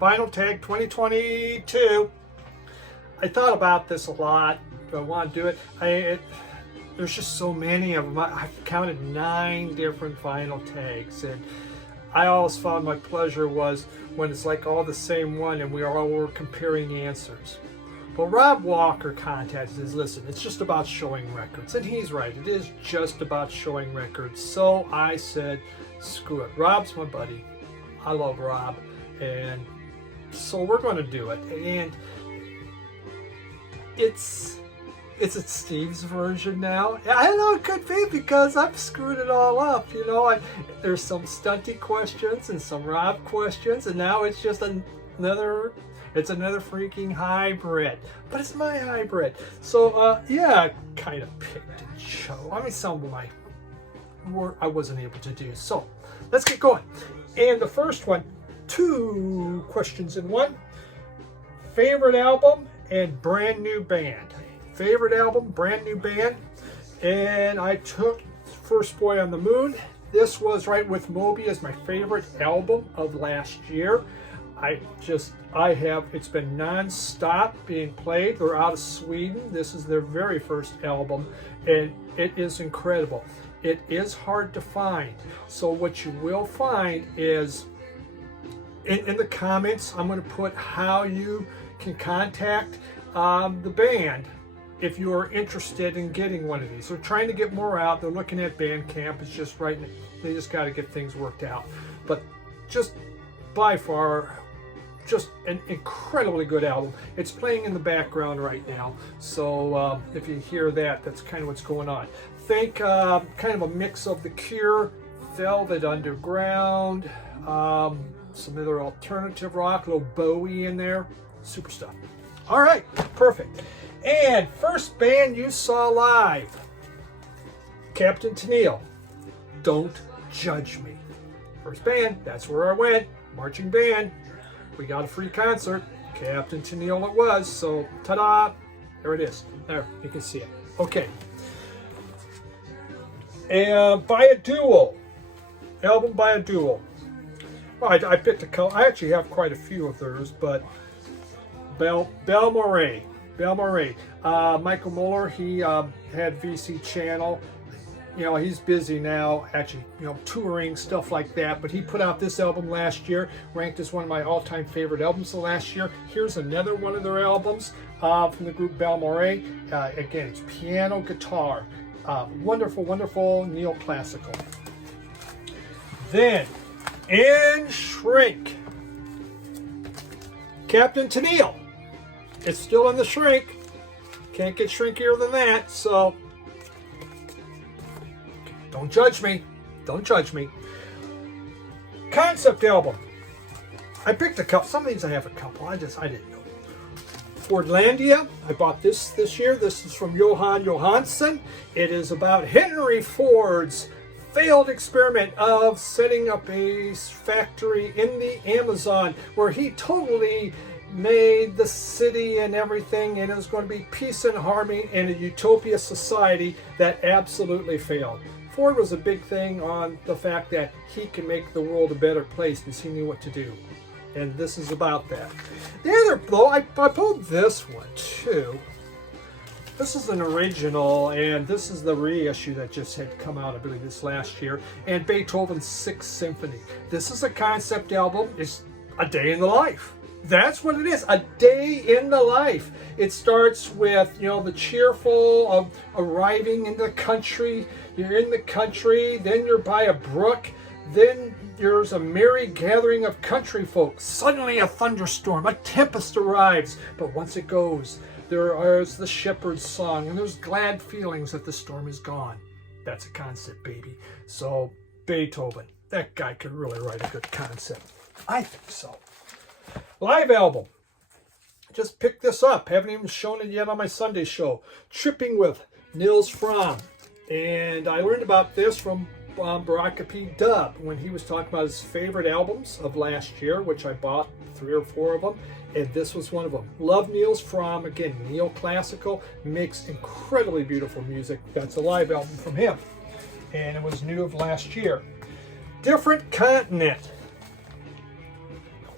Final Tag 2022. I thought about this a lot. Do I want to do it? There's just so many of them. I've counted 9 different Final Tags, and I always found my pleasure was when it's like all the same one and we all were comparing answers. Well, Rob Walker contacted us, listen, it's just about showing records. And he's right, it is just about showing records. So I said, screw it. Rob's my buddy. I love Rob. And so we're going to do it. And it's Steve's version now. I don't know, it could be because I've screwed it all up. You know, there's some stunty questions and some Rob questions, and now it's just another freaking hybrid. But it's my hybrid. So, yeah, I kind of picked and chose. I mean, some of my work I wasn't able to do. So, let's get going. And the first one, 2 questions in one. Favorite album and brand new band. Favorite album, brand new band, and I took First Boy on the Moon. This was right with Moby as my favorite album of last year. It's been non-stop being played. They're out of Sweden. This is their very first album, and it is incredible. It is hard to find. So what you will find is in the comments, I'm going to put how you can contact the band if you are interested in getting one of these. They're trying to get more out. They're looking at Bandcamp. It's just right. They just got to get things worked out. But just by far, just an incredibly good album. It's playing in the background right now. So if you hear that, that's kind of what's going on. Think kind of a mix of The Cure, Velvet Underground, some other alternative rock, a little Bowie in there. Super stuff. All right, perfect. And first band you saw live, Captain Tennille, Don't Judge Me. First band, that's where I went, marching band. We got a free concert, Captain Tennille it was, so ta-da, there it is. There, you can see it. Okay. And by a duo, album by a duo. Well, I picked a couple, I actually have quite a few of theirs, but Belmoray. Michael Muller, he had VC Channel. You know, he's busy now, actually, you know, touring, stuff like that. But he put out this album last year, ranked as one of my all-time favorite albums of last year. Here's another one of their albums from the group Belmoray. Again, it's piano, guitar. Wonderful, wonderful neoclassical. Then, in Shrink, Captain Tennille. It's still in the shrink. Can't get shrinkier than that, so don't judge me. Don't judge me. Concept album. I picked a couple. Some of these I have a couple. I didn't know. Fordlandia. I bought this year. This is from Johan Johansson. It is about Henry Ford's failed experiment of setting up a factory in the Amazon where he totally made the city and everything, and it was going to be peace and harmony in a utopia society that absolutely failed. Ford was a big thing on the fact that he can make the world a better place because he knew what to do, and this is about that. The other, though, I pulled this one too. This is an original, and this is the reissue that just had come out, I believe, this last year, and Beethoven's Sixth Symphony. This is a concept album. It's a day in the life. That's what it is, a day in the life. It starts with, you know, the cheerful of arriving in the country. You're in the country, then you're by a brook, then there's a merry gathering of country folks. Suddenly a thunderstorm, a tempest arrives, but once it goes, there is the shepherd's song, and there's glad feelings that the storm is gone. That's a concept, baby. So, Beethoven, that guy could really write a good concept. I think so. Live album. Just picked this up. Haven't even shown it yet on my Sunday show. Tripping with Nils Fromm. And I learned about this from Baraka P. Dub when he was talking about his favorite albums of last year, which I bought 3 or 4 of them. And this was one of them. Love Nils Fromm. Again, neoclassical. Makes incredibly beautiful music. That's a live album from him. And it was new of last year. Different Continent.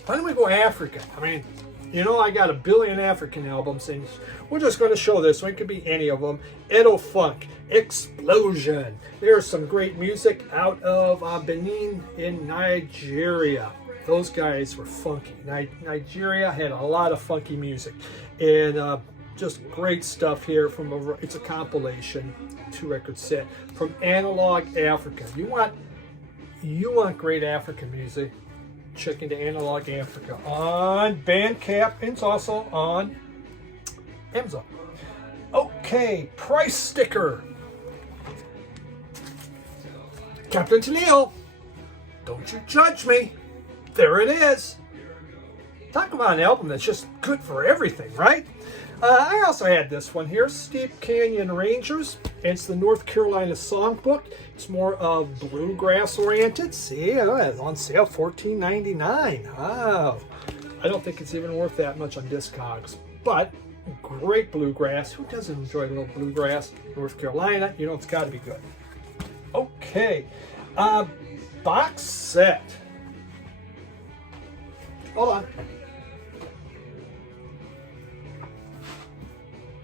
Why don't we go African? I mean, you know, I got a billion African albums, and we're just going to show this one. It could be any of them. Edo Funk, Explosion. There's some great music out of Benin in Nigeria. Those guys were funky. Nigeria had a lot of funky music, and just great stuff here from it's a compilation, 2-record set from Analog Africa. You want great African music? Check into Analog Africa on Bandcamp, and it's also on Amazon. Okay, price sticker. Captain Tennille, don't you judge me. There it is. Talk about an album that's just good for everything, right? I also had this one here, Steep Canyon Rangers. It's the North Carolina Songbook. It's more of bluegrass oriented. See, it's on sale, $14.99. Oh, I don't think it's even worth that much on Discogs, but great bluegrass. Who doesn't enjoy a little bluegrass? North Carolina, you know it's got to be good. Okay, box set. Hold on.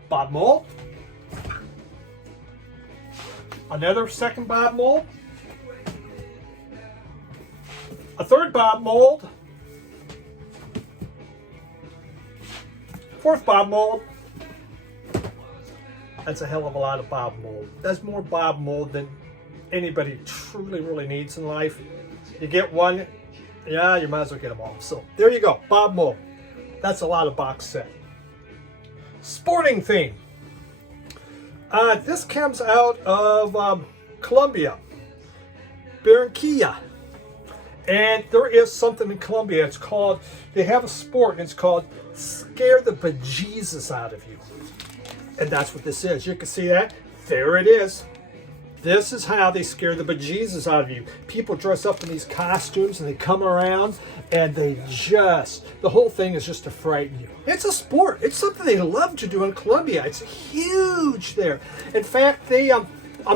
Bob mold. Another second Bob mold. A third Bob mold. Fourth Bob mold. That's a hell of a lot of Bob mold. That's more Bob mold than anybody truly really needs in life. You get one, yeah, you might as well get them all. So there you go, Bob mold. That's a lot of box set. Sporting theme. This comes out of Colombia, Barranquilla. And there is something in Colombia. It's called, they have a sport, and it's called Scare the Bejesus Out of You. And that's what this is. You can see that. There it is. This is how they scare the bejesus out of you. People dress up in these costumes and they come around and they just, the whole thing is just to frighten you. It's a sport. It's something they love to do in Colombia. It's huge there. In fact, they a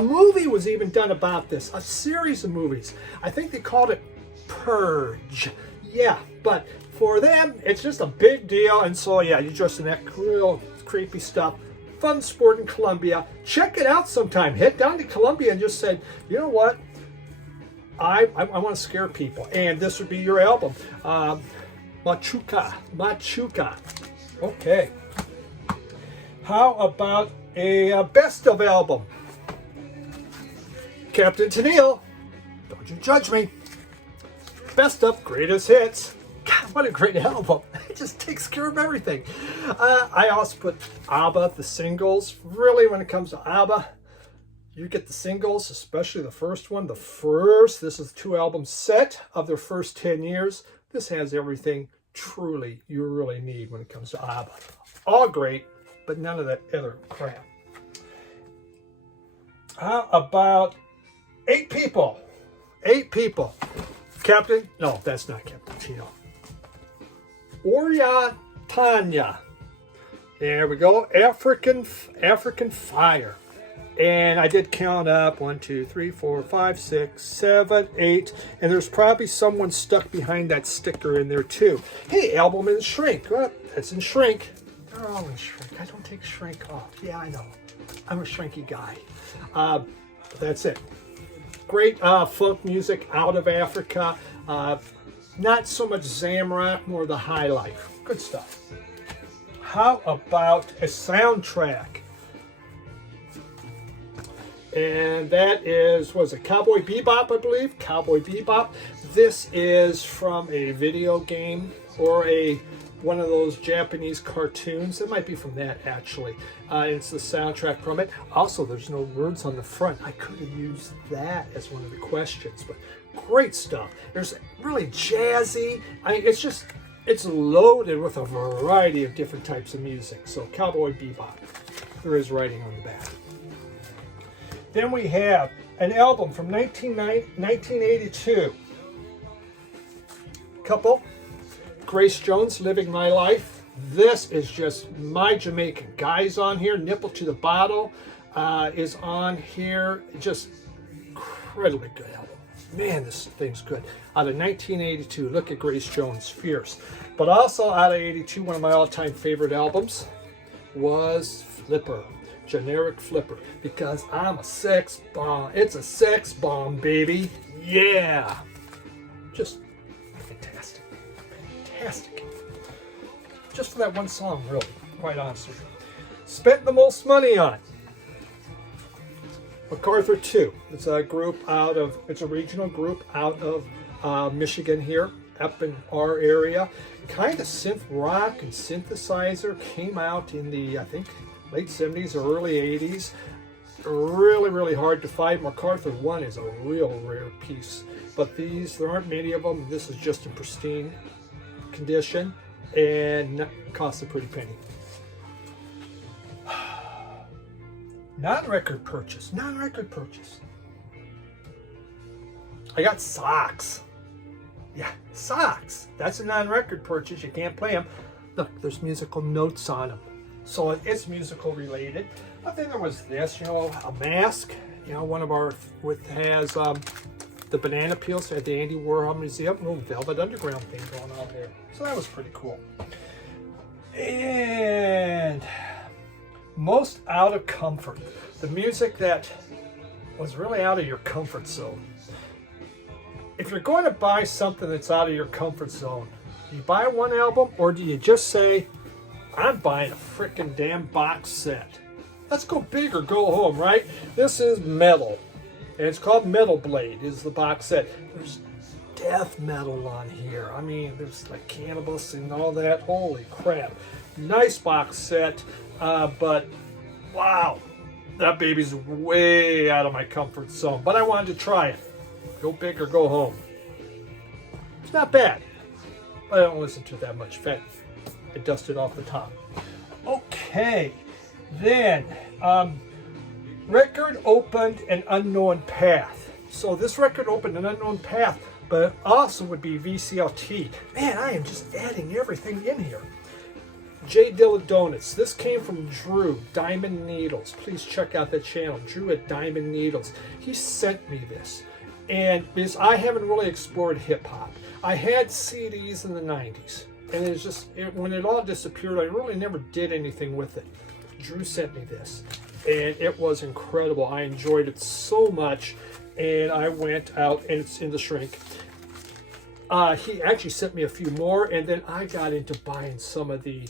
movie was even done about this, a series of movies. I think they called it Purge. Yeah, but for them, it's just a big deal. And so, yeah, you dress in that real creepy stuff. Fun sport in Colombia. Check it out sometime. Head down to Colombia and just say, you know what? I want to scare people. And this would be your album. Machuca. Okay. How about a best of album? Captain Tennille, don't you judge me. Best of greatest hits. God, what a great album. It just takes care of everything. I also put ABBA, the singles. Really, when it comes to ABBA, you get the singles, especially the first one. This is a 2-album set of their first 10 years. This has everything truly you really need when it comes to ABBA. All great, but none of that other crap. How about 8 People? 8 People. Captain? No, that's not Captain Tino. Orya Tanya. There we go. African Fire. And I did count up 1, 2, 3, 4, 5, 6, 7, 8. And there's probably someone stuck behind that sticker in there too. Hey, album in shrink. Well, that's in shrink. They're all in shrink. I don't take shrink off. Yeah, I know. I'm a shrinky guy. That's it. Great folk music out of Africa. Not so much Zamrock, more the high life. Good stuff. How about a soundtrack? And that is, was it Cowboy Bebop, I believe? Cowboy Bebop. This is from a video game or one of those Japanese cartoons. It might be from that, actually. It's the soundtrack from it. Also, there's no words on the front. I could have used that as one of the questions, but great stuff. There's really jazzy. I mean, it's loaded with a variety of different types of music. So Cowboy Bebop. There is writing on the back. Then we have an album from 1982. Couple. Grace Jones, Living My Life. This is just my Jamaican. Guys on here. Nipple to the Bottle is on here. Just incredibly good album. Man, this thing's good. Out of 1982, look at Grace Jones, Fierce. But also out of 82, one of my all-time favorite albums was Flipper, Generic Flipper, because I'm a sex bomb. It's a sex bomb, baby. Yeah. Just fantastic. Fantastic. Just for that one song, really, quite honestly. Spent the most money on. MacArthur 2. It's a group out of, it's a regional group out of Michigan here, up in our area. Kind of synth rock and synthesizer. Came out in the, I think, late 70s or early 80s. Really, really hard to find. MacArthur 1 is a real rare piece. But these, there aren't many of them. This is just in pristine condition and costs a pretty penny. Non-record purchase. Non-record purchase. I got socks. Yeah, socks. That's a non-record purchase. You can't play them. Look, there's musical notes on them. So it's musical related. But then there was this, you know, a mask. You know, one of our, has the banana peels at the Andy Warhol Museum. Little Velvet Underground thing going on there. So that was pretty cool. And most out of comfort. The music that was really out of your comfort zone. If you're going to buy something that's out of your comfort zone, do you buy one album or do you just say, I'm buying a freaking damn box set? Let's go big or go home, right? This is metal. And it's called Metal Blade, is the box set. There's death metal on here. I mean, there's like Cannabis and all that. Holy crap. Nice box set. But wow, that baby's way out of my comfort zone. But I wanted to try it. Go big or go home. It's not bad. But I don't listen to it that much. In fact, I dusted off the top. Okay, then record opened an unknown path. So this record opened an unknown path, but it also would be VCLT. Man, I am just adding everything in here. J Dilla Donuts. This came from Drew, Diamond Needles. Please check out that channel, Drew at Diamond Needles. He sent me this. And because I haven't really explored hip hop. I had CDs in the 90s. And it's just, when it all disappeared, I really never did anything with it. Drew sent me this. And it was incredible. I enjoyed it so much. And I went out, and it's in the shrink. He actually sent me a few more. And then I got into buying some of the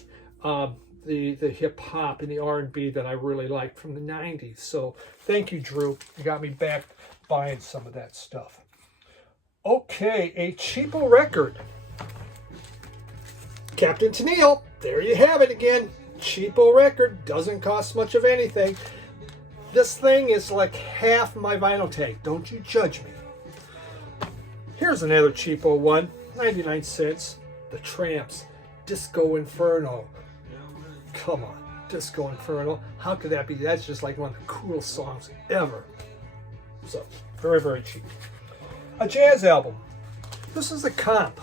hip hop and the R&B that I really liked from the 90s. So thank you, Drew. You got me back buying some of that stuff. Okay, a cheapo record. Captain Tennille, there you have it again. Cheapo record, doesn't cost much of anything. This thing is like half my vinyl tag. Don't you judge me. Here's another cheapo one, 99 cents. The Tramps, Disco Inferno. Come on, Disco Inferno. How could that be? That's just like one of the coolest songs ever. So, very, very cheap. A jazz album. This is a comp,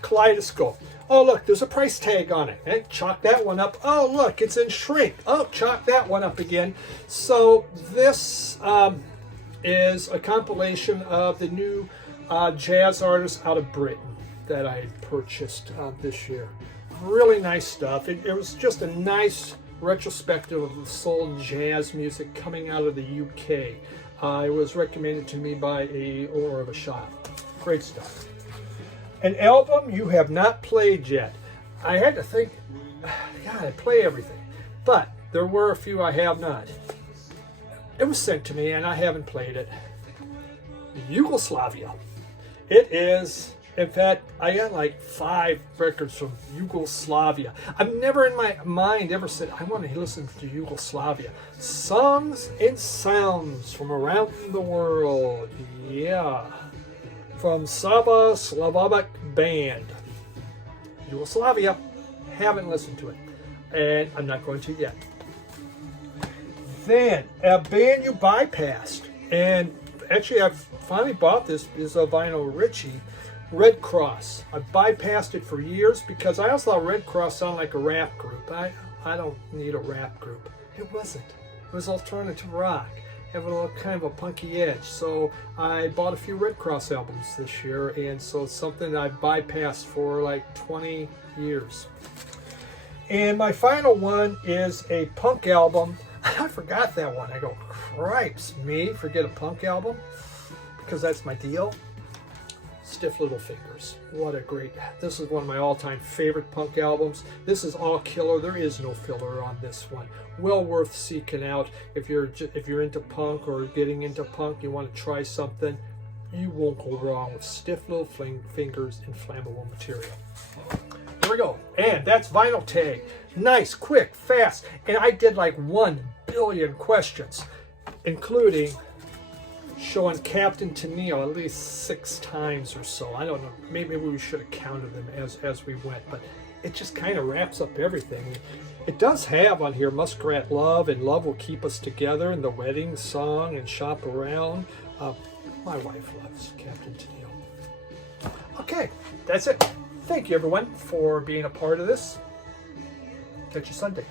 Kaleidoscope. Oh, look, there's a price tag on it. And chalk that one up. Oh, look, it's in shrink. Oh, chalk that one up again. So this is a compilation of the new jazz artists out of Britain that I purchased this year. Really nice stuff. It was just a nice retrospective of the soul and jazz music coming out of the UK. It was recommended to me by a owner of a shop. Great stuff. An album you have not played yet. I had to think, God, I play everything. But there were a few I have not. It was sent to me and I haven't played it. Yugoslavia. It is, in fact, I got like 5 records from Yugoslavia. I've never in my mind ever said, I want to listen to Yugoslavia. Songs and sounds from around the world. Yeah. From Sava Slavic Band. Yugoslavia. Haven't listened to it. And I'm not going to yet. Then, a band you bypassed. And actually, I've finally bought this. Is a vinyl Richie. Red Cross. I bypassed it for years because I also thought Red Cross sounded like a rap group. I don't need a rap group. It wasn't. It was alternative rock. have a little kind of a punky edge. So I bought a few Red Cross albums this year, and so it's something I bypassed for like 20 years. And my final one is a punk album. I forgot that one. I go, cripes me, forget a punk album, because that's my deal. Stiff Little Fingers. What a great, this is one of my all-time favorite punk albums. This is all killer. There is no filler on this one. Well worth seeking out. If you're into punk or getting into punk, you want to try something, you won't go wrong with Stiff Little Fingers and Flammable Material. There we go. And that's Vinyl Tag. Nice, quick, fast. And I did like 1 billion questions, including showing Captain Tennille at least 6 times or so. I don't know. Maybe we should have counted them as we went, but it just kind of wraps up everything. It does have on here Muskrat Love and Love Will Keep Us Together and The Wedding Song and Shop Around. My wife loves Captain Tennille. Okay, that's it. Thank you everyone for being a part of this. Catch you Sunday.